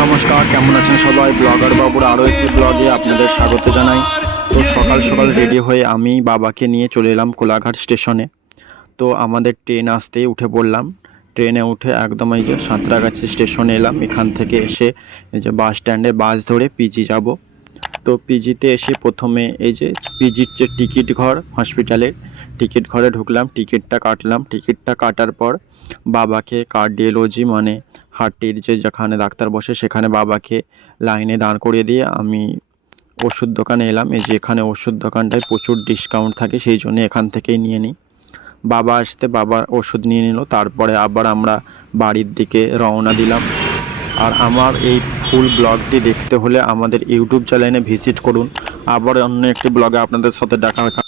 নমস্কার, কেমন আছেন সবাই? ব্লগার বাবুর আরও একটি ব্লগে আপনাদের স্বাগত জানাই। তো সকাল সকাল রেডি হয়ে আমি বাবাকে নিয়ে চলে এলাম কোলাঘাট স্টেশনে। তো আমাদের ট্রেন আসতেই উঠে পড়লাম। ট্রেনে উঠে একদম এই যে সাঁতরাগাছি স্টেশনে এলাম। এখান থেকে এসে এই যে বাস স্ট্যান্ডে বাস ধরে পিজি যাব। তো পিজিতে এসে প্রথমে এই যে পিজির যে টিকিট ঘর, হসপিটালের টিকিট ঘরে ঢুকলাম, টিকিটটা কাটলাম। টিকিটটা কাটার পর বাবাকে কার্ডিওলজি মানে হার্টের যে যেখানে ডাক্তার বসে সেখানে বাবাকে লাইনে দাঁড় করিয়ে দিয়ে আমি ওষুধ দোকানে এলাম। এই যে এখানে ওষুধ দোকানটায় প্রচুর ডিসকাউন্ট থাকে, সেই জন্য এখান থেকেই নিয়ে নিই। বাবা আসতে বাবার ওষুধ নিয়ে নিল, তারপরে আবার আমরা বাড়ির দিকে রওনা দিলাম। আর আমার এই ফুল ব্লগটি দেখতে হলে আমাদের ইউটিউব চ্যানেলে ভিজিট করুন। আবার অন্য একটি ব্লগে আপনাদের সাথে দেখা হয়।